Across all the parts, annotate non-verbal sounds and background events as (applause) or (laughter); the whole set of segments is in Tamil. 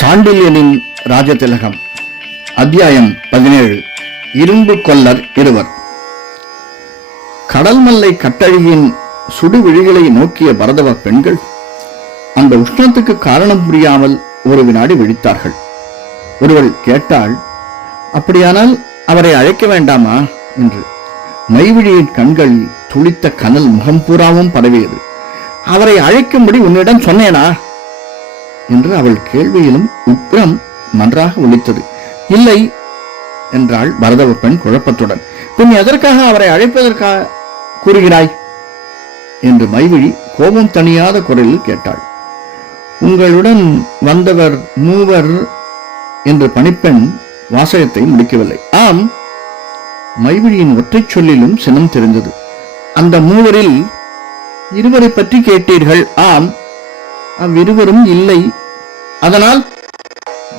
சாண்டில்யனின் ராஜதிலகம் அத்தியாயம் பதினேழு. இரும்பு கொல்லர் இருவர். கடல் மல்லை கட்டழகியின் சுடுவிழிகளை நோக்கிய பரதவ பெண்கள் அந்த உஷ்ணத்துக்கு காரணம் புரியாமல் ஒரு வினாடி விழித்தார்கள். ஒருவள் கேட்டாள் அப்படியானால் அவரை அழைக்க வேண்டாமா? என்று. மைவிழியின் கண்களில் துளித்த கனல் முகம் பூராவும் பரவியது. அவரை அழைக்கும்படி உன்னிடம் சொன்னேனா? என்று அவள் கேள்வியிலும் உக்ரம் நன்றாக ஒழித்தது இல்லை என்றாள் பரதவ பெண் குழப்பத்துடன். பின் எதற்காக அவரை அழைப்பதற்காக கூறுகிறாய்? என்று மைவிழி கோபம் தணியாத குரலில் கேட்டாள். உங்களுடன் வந்தவர் மூவர் என்று பணிப்பெண் வாசகத்தை முடிக்கவில்லை. ஆம் மைவிழியின் ஒற்றைச் சொல்லிலும் சினம் தெரிந்தது. அந்த மூவரில் இருவரை பற்றி கேட்டீர்கள். ஆம் அவ்விருவரும் இல்லை. அதனால்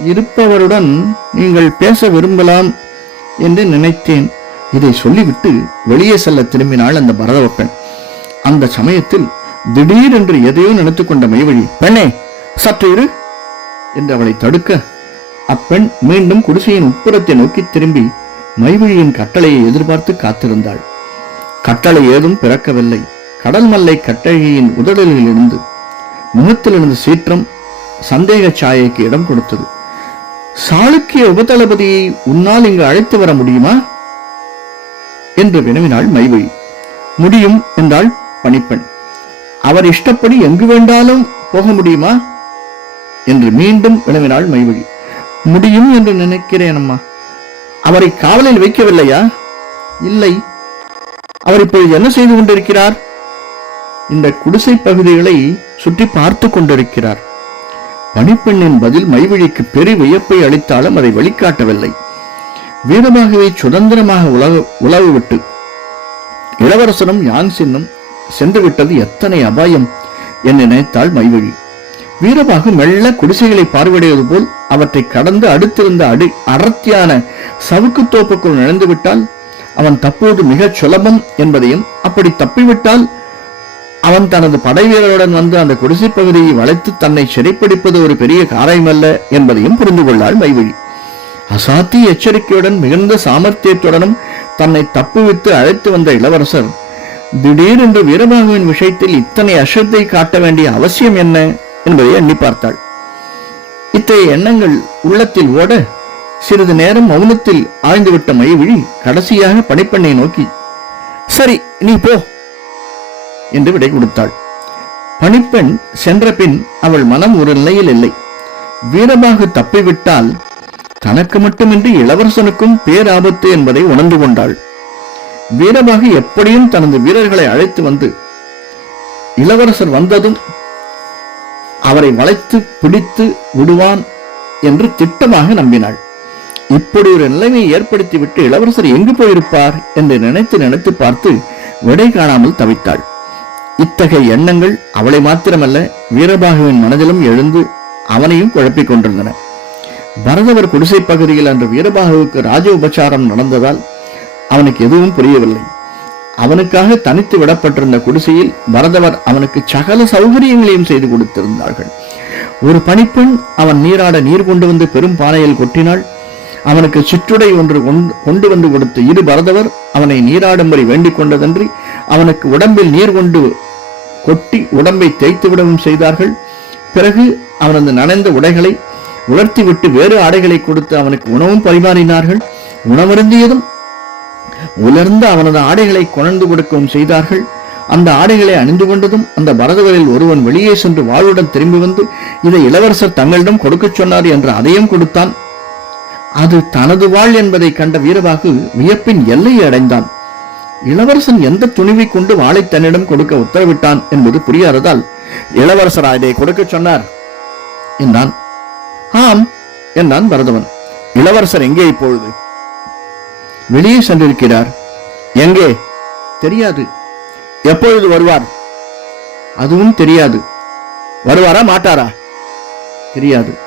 இருப்பவருடன் நீங்கள் பேச விரும்பலாம் என்று நினைத்தேன். இதை சொல்லிவிட்டு வெளியே செல்ல திரும்பினாள் அந்த பரதவப்பெண் அந்த சமயத்தில் திடீரென்று எதையோ நினைத்துக் கொண்ட மைவழி பெண்ணே சற்று இரு என்று அவளை தடுக்க அப்பெண் மீண்டும் குடிசையின் உட்புறத்தை நோக்கி திரும்பி மைவழியின் கட்டளையை எதிர்பார்த்து காத்திருந்தாள். கட்டளை ஏதும் பிறக்கவில்லை. கடல் மல்லை கட்டளையின் உதடலிலிருந்து முகத்திலிருந்து சீற்றம் சந்தேக சாயைக்கு இடம் கொடுத்தது. சாளுக்கிய உபதளபதியை உன்னால் இங்கு அழைத்து வர முடியுமா? என்று வினவினாள் மைவழி முடியும் என்றாள் பணிப்பெண். அவர் இஷ்டப்படி எங்கு வேண்டாலும் போக முடியுமா? என்று மீண்டும் வினவினாள் மைவழி முடியும் என்று நினைக்கிறேன் அம்மா. அவரை காவலில் வைக்கவில்லையா? இல்லை. அவர் இப்பொழுது என்ன செய்து கொண்டிருக்கிறார்? இந்த குடிசை பகுதிகளை சுற்றி பார்த்து கொண்டிருக்கிறார். பணிப்பெண்ணின் பதில் மைவிழிக்கு பெரு வியப்பை அளித்தாலும் அதை வெளிக்காட்டவில்லை. வீரமாகவே சுதந்திரமாக உலக உலவு விட்டு இளவரசனும் யான்சின்னும் சென்று விட்டது எத்தனை அபாயம் என்று நினைத்தாள் மைவழி. வீரபாகு மெல்ல குடிசைகளை பார்வையிடுவது போல் அவற்றை கடந்து அடுத்திருந்த அடி அடர்த்தியான சவுக்கு தோப்புக்குள் நுழைந்து விட்டால் அவன் தப்போது மிகச் சுலபம் என்பதையும் அப்படி தப்பிவிட்டால் அவன் தனது படைவீரருடன் வந்து அந்த குடிசை பகுதியை வளைத்து தன்னை சிறைப்பிடிப்பது ஒரு பெரிய காரியமல்ல என்பதையும் புரிந்து கொள்ளாள் மைவழி. அசாத்திய எச்சரிக்கையுடன் மிகுந்த சாமர்த்தியத்துடனும் தன்னை தப்புவித்து அழைத்து வந்த இளவரசர் திடீரென்று வீரபாகுவின் விஷயத்தில் இத்தனை அசத்தை காட்ட வேண்டிய அவசியம் என்ன? என்பதை எண்ணி பார்த்தாள். இத்தகைய எண்ணங்கள் உள்ளத்தில் ஓட சிறிது நேரம் மௌனத்தில் ஆழ்ந்துவிட்ட மைவிழி கடைசியாக பணிப்பெண்ணை நோக்கி சரி நீ போ. என்று விடை கொடுத்தாள். பணிப்பெண் சென்ற பின் அவள் மனம் ஒரு நிலையில் இல்லை. வீரபாகு தப்பிவிட்டால் தனக்கு மட்டுமின்றி இளவரசனுக்கும் பேராபத்து என்பதை உணர்ந்து கொண்டாள். வீரபாகு எப்படியும் தனது வீரர்களை அழைத்து வந்து இளவரசர் வந்ததும் அவரை வளைத்து பிடித்து விடுவான் என்று திட்டமாக நம்பினாள். இப்படி ஒரு நிலைமையை ஏற்படுத்திவிட்டு இளவரசர் எங்கு போயிருப்பார் என்று நினைத்து நினைத்து பார்த்து விடை காணாமல் தவித்தாள். இத்தகைய எண்ணங்கள் அவளை மாத்திரமல்ல வீரபாகுவின் மனதிலும் எழுந்து அவனையும் குழப்பிக் கொண்டிருந்தன. பரதவர் குடிசை பகுதியில் அன்று வீரபாகுவுக்கு ராஜ உபச்சாரம் நடந்ததால் அவனுக்கு எதுவும் புரியவில்லை. அவனுக்காக தனித்து விடப்பட்டிருந்த குடிசையில் பரதவர் அவனுக்கு சகல சௌகரியங்களையும் செய்து கொடுத்திருந்தார்கள். ஒரு பணிப்பெண் அவன் நீராட நீர் கொண்டு வந்து பெரும் பானையில் கொட்டினாள். அவனுக்கு சிற்றுடை ஒன்று கொண்டு- கொண்டு வந்து கொடுத்த இரு பரதவர் அவனை நீராடும்படி வேண்டிக் கொண்டதன்றி அவனுக்கு உடம்பில் நீர் கொண்டு கொட்டி உடம்பை தேய்த்து விடவும் செய்தார்கள். பிறகு அவனது நனைந்த உடைகளை உலர்த்திவிட்டு வேறு ஆடைகளை கொடுத்து அவனுக்கு உணவும் பரிமாறினார்கள். உணவருந்தியதும் உலர்ந்த அவனது ஆடைகளை கொணர்ந்து கொடுக்கவும் செய்தார்கள். அந்த ஆடைகளை அணிந்து கொண்டதும் அந்த பரதவரில் ஒருவன் வெளியே சென்று வாளுடன் திரும்பி வந்து இதை இளவரசர் தங்களிடம் கொடுக்கச் சொன்னார் என்று அதையும் கொடுத்தான். அது தனது வாழ் என்பதை கண்ட வீரபாகு வியப்பின் எல்லையை அடைந்தான். இளவரசன் எந்த துணிவை கொண்டு வாளை தன்னிடம் கொடுக்க உத்தரவிட்டான் என்பது புரியாததால் இளவரசரா இதை கொடுக்கச் சொன்னார் என்றான். ஆம் என்றான் பரதவன். இளவரசர் எங்கே இப்பொழுது? வெளியே சென்றிருக்கிறார். எங்கே? தெரியாது. எப்பொழுது வருவார்? அதுவும் தெரியாது. வருவாரா மாட்டாரா? தெரியாது.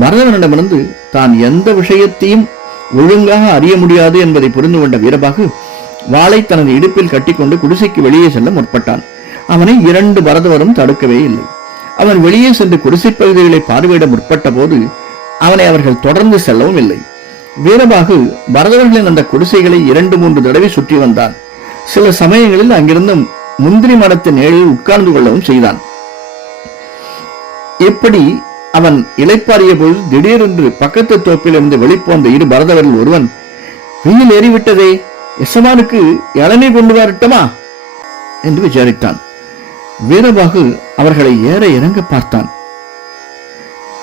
பரதவனிடமிருந்து தான் எந்த விஷயத்தையும் ஒழுங்காக அறிய முடியாது என்பதை புரிந்து கொண்ட வீரபாகு வாளை தனது இடுப்பில் கட்டிக்கொண்டு குடிசைக்கு வெளியே செல்ல முற்பட்டான். அவனை இரண்டு பரதவரும் தடுக்கவே இல்லை. அவன் வெளியே சென்று குடிசை பகுதிகளை பார்வையிட முற்பட்ட போது அவனை அவர்கள் தொடர்ந்து செல்லவும் இல்லை. வீரபாகு பரதவர்களின் அந்த குடிசைகளை இரண்டு மூன்று தடவை சுற்றி வந்தான். சில சமயங்களில் அங்கிருந்து முந்திரி மரத்தின் நிழலில் உட்கார்ந்து கொள்ளவும் செய்தான். எப்படி அவன் இளைப்பாறிய பொழுது திடீரென்று பக்கத்து தோப்பிலிருந்து வெளிப்போந்த இரு பரதவரில் ஒருவன் வெயில் ஏறிவிட்டதே எசமானுக்கு இளநீர் கொண்டு வரட்டுமா? என்று விசாரித்தான். வீரபாகு அவர்களை ஏற இறங்க பார்த்தான்.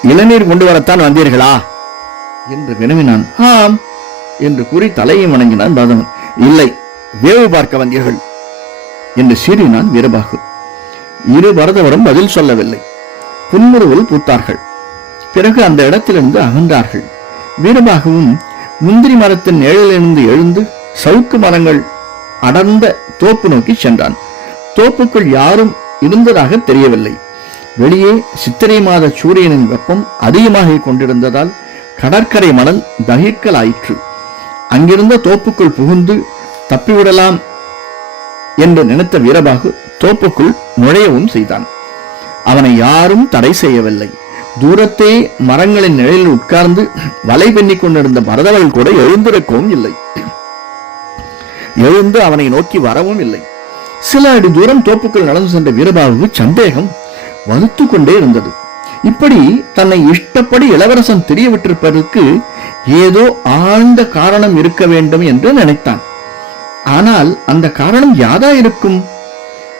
இளநீர் கொண்டு வரத்தான் வந்தீர்களா? என்று வினவினான். ஆம் என்று கூறி தலையை வணங்கினான் பரதவன். இல்லை வேவு பார்க்க வந்தீர்கள் என்று சீறினான் வீரபாகு. இரு பரதவரும் பதில் சொல்லவில்லை. புன்முறுவல் பூத்தார்கள். பிறகு அந்த இடத்திலிருந்து அகன்றார்கள். வீரமாகவும் முந்திரி மரத்தின் நிழலிலிருந்து எழுந்து சவுக்கு மரங்கள் அடர்ந்த தோப்பு நோக்கி சென்றான். தோப்புக்குள் யாரும் இருந்ததாக தெரியவில்லை. வெளியே சித்திரை மாத சூரியனின் வெப்பம் அதிகமாக கொண்டிருந்ததால் கடற்கரை மணல் தகிக்கலாயிற்று அங்கிருந்த தோப்புக்குள் புகுந்து தப்பிவிடலாம் என்று நினைத்த வீரபாகு தோப்புக்குள் நுழையவும் செய்தான். அவனை யாரும் தடை செய்யவில்லை. தூரத்தே மரங்களின் நிழலில் உட்கார்ந்து வலை பின்னிக் கொண்டிருந்த பரதவர்கள் கூட எழுந்திருக்கவும் இல்லை. எழுந்து அவனை நோக்கி வரவும் இல்லை. சில அடி தூரம் தோப்புக்குள் நடந்து சென்ற வீரபாபுக்கு சந்தேகம் வலுத்து கொண்டே இருந்தது. இப்படி தன்னை இஷ்டப்படி இளவரசன் தெரிய விட்டிருப்பதற்கு ஏதோ ஆழ்ந்த காரணம் இருக்க வேண்டும் என்று நினைத்தான். ஆனால் அந்த காரணம் யாதா இருக்கும்?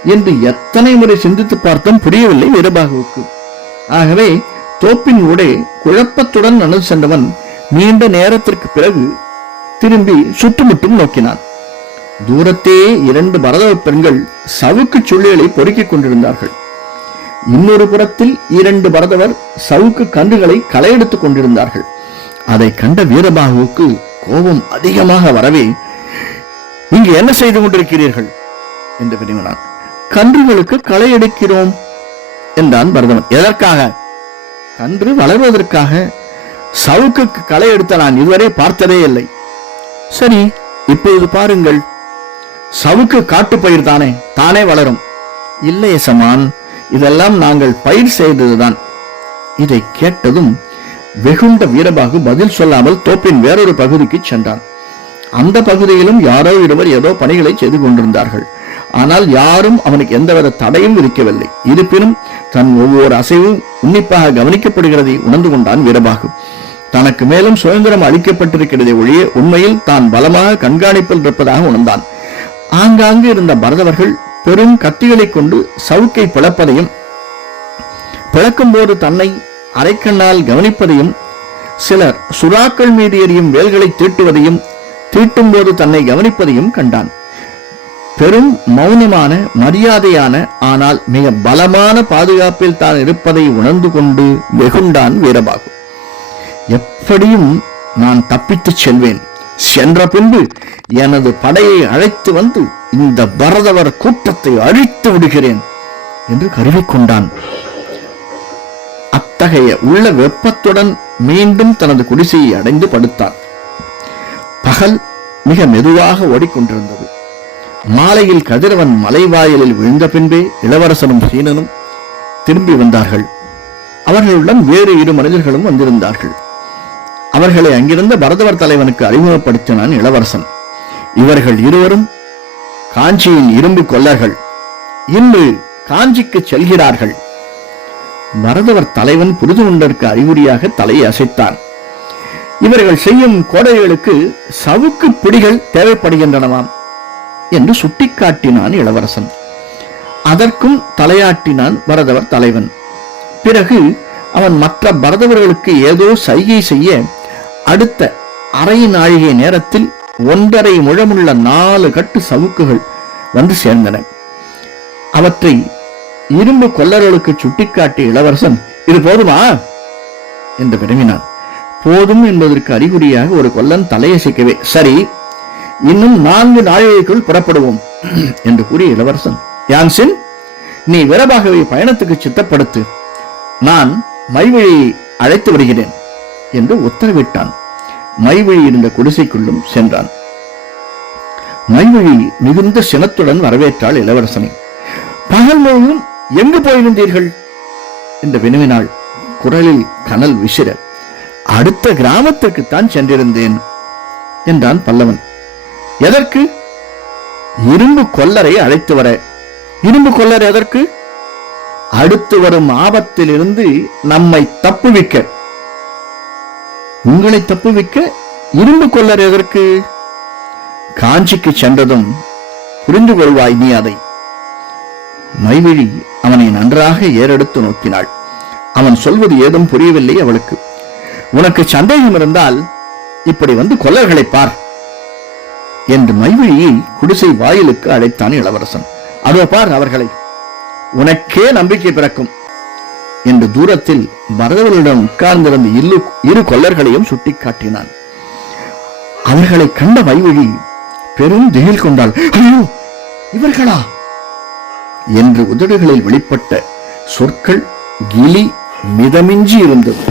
என்று எத்தனை முறை சிந்தித்து பார்த்தும் புரியவில்லை வீரபாகுவுக்கு. ஆகவே தோப்பின் ஊடே குழப்பத்துடன் நடந்து சென்றவன் நீண்ட நேரத்திற்கு பிறகு திரும்பி சுற்றுமுற்றும் நோக்கினான். தூரத்தே இரண்டு பரதவ பெண்கள் சவுக்கு சுள்ளிகளை பொறுக்கிக் கொண்டிருந்தார்கள். இன்னொரு புறத்தில் இரண்டு பரதவர் சவுக்கு கன்றுகளை களையெடுத்துக் கொண்டிருந்தார்கள். அதை கண்ட வீரபாகுவுக்கு கோபம் அதிகமாக வரவே இங்கு என்ன செய்து கொண்டிருக்கிறீர்கள்? என்று விரும்பினான் கன்றுகளுக்கு களை எடுக்கிறோம் என்றான் பரதவன் எதற்காக? கன்று வளர்வதற்காக. சவுக்கு களை எடுத்த நான் இதுவரை பார்த்ததே இல்லை. சரி இப்பொழுது பாருங்கள். சவுக்கு காட்டுப்பயிர் தானே தானே வளரும். இல்லை சமான் இதெல்லாம் நாங்கள் பயிர் செய்ததுதான். இதை கேட்டதும் வெகுண்ட வீரபாகு பதில் சொல்லாமல் தோப்பின் வேறொரு பகுதிக்கு சென்றான். அந்த பகுதியிலும் யாரோ இருவர் ஏதோ பணிகளை செய்து கொண்டிருந்தார்கள். ஆனால் யாரும் அவனுக்கு எந்தவித தடையும் விதிக்கவில்லை. இருப்பினும் தன் ஒவ்வொரு அசைவும் உன்னிப்பாக கவனிக்கப்படுகிறதை உணர்ந்து கொண்டான் வீரபாகு. தனக்கு மேலும் சுதந்திரம் அளிக்கப்பட்டிருக்கிறதை ஒழிய உண்மையில் தான் பலமாக கண்காணிப்பில் இருப்பதாக உணர்ந்தான். ஆங்காங்கு இருந்த பரதவர்கள் பெரும் கத்திகளை கொண்டு சவுக்கை பிளப்பதையும் பிளக்கும் போது தன்னை அரைக்கண்ணால் கவனிப்பதையும் சிலர் சுறாக்கள் மீது எறியும் வேல்களை தீட்டுவதையும் தீட்டும் போது தன்னை கவனிப்பதையும் கண்டான். பெரும் மௌனமான மரியாதையான ஆனால் மிக பலமான பாதுகாப்பில் தான் இருப்பதை உணர்ந்து கொண்டு வெகுண்டான் வீரபாகு. எப்படியும் நான் தப்பித்துச் செல்வேன். சென்ற பின்பு எனது படையை அழைத்து வந்து இந்த பரதவர் கூட்டத்தை அழித்து விடுகிறேன் என்று கருவிக்கொண்டான் அத்தகைய உள்ள வெப்பத்துடன் மீண்டும் தனது குடிசையை அடைந்து படுத்தான். பகல் மிக மெதுவாக ஓடிக்கொண்டிருந்தது. மாலையில் கதிரவன் மலைவாயலில் விழுந்த பின்பே இளவரசனும் சீனனும் திரும்பி வந்தார்கள். அவர்களுடன் வேறு இரு மனிதர்களும் வந்திருந்தார்கள். அவர்களை அங்கிருந்த பரதவர் தலைவனுக்கு அறிமுகப்படுத்தினான் இளவரசன். இவர்கள் இருவரும் காஞ்சியின் இரும்பு கொல்லர்கள். இன்று காஞ்சிக்கு செல்கிறார்கள். பரதவர் தலைவன் புரிது கொண்டதற்கு அறிகுறியாக தலையை அசைத்தான். இவர்கள் செய்யும் கோடைகளுக்கு சவுக்கு பிடிகள் தேவைப்படுகின்றனவாம். என்று சுட்டிக்காட்டினான் இளவரசன். அதற்கும் தலையாட்டினான் பரதவர் தலைவன். பிறகு அவன் மற்ற பரதவர்களுக்கு ஏதோ சைகை செய்ய அடுத்த அரை நாழிகை நேரத்தில் ஒன்றரை முழமுள்ள நாலு கட்டு சவுக்குகள் வந்து சேர்ந்தன. அவற்றை இரும்பு கொல்லர்களுக்கு சுட்டிக்காட்டிய இளவரசன் இது போதுமா? என்று விரும்பினான் போதும் என்பதற்கு அறிகுறியாக ஒரு கொல்லன் தலையசைக்கவே சரி இன்னும் நான்கு நாழிகைக்குள் புறப்படுவோம் (clears throat) என்று கூறிய இளவரசன். யான்சின் நீ வீரபாகவை பயணத்துக்கு சித்தப்படுத்து. நான் மைவழியை அழைத்து வருகிறேன் என்று உத்தரவிட்டான். மைவழி இருந்த குடிசைக்குள்ளும் சென்றான். மைவழி மிகுந்த சினத்துடன் வரவேற்றாள் இளவரசனை. பகல் முழுவதும் எங்கு போயிருந்தீர்கள்? என்று வினவினாள். குரலில் கனல் விசிற. அடுத்த கிராமத்திற்குத்தான் சென்றிருந்தேன் என்றான் பல்லவன். எதற்கு? இரும்பு கொல்லரை அழைத்து வர. இரும்பு கொல்லர் எதற்கு? அடுத்து வரும் ஆபத்திலிருந்து நம்மை தப்புவிக்க. உங்களை தப்புவிக்க இரும்பு கொல்லர் எதற்கு? காஞ்சிக்கு சென்றதும் புரிந்து கொள்வாய் நீ அதை. மைவிழி அவனை நன்றாக ஏறெடுத்து நோக்கினாள். அவன் சொல்வது ஏதும் புரியவில்லை அவளுக்கு. உனக்கு சந்தேகம் இருந்தால் இப்படி வந்து கொல்லர்களை பார். என்று மைவிழியை குடிசை வாயிலுக்கு அழைத்தான் இளவரசன். அதோ பார் அவர்களை உனக்கே நம்பிக்கை பிறக்கும் என்று தூரத்தில் பரதவனுடன் உட்கார்ந்திருந்த இல்லு இரு கொல்லர்களையும் சுட்டிக்காட்டினான். அவர்களை கண்ட மைவிழி பெரும் திகில் கொண்டாள். ஐயோ இவர்களா? என்று உதடுகளில் வெளிப்பட்ட சொற்கள் கிளி மிதமின்றி இருந்தது.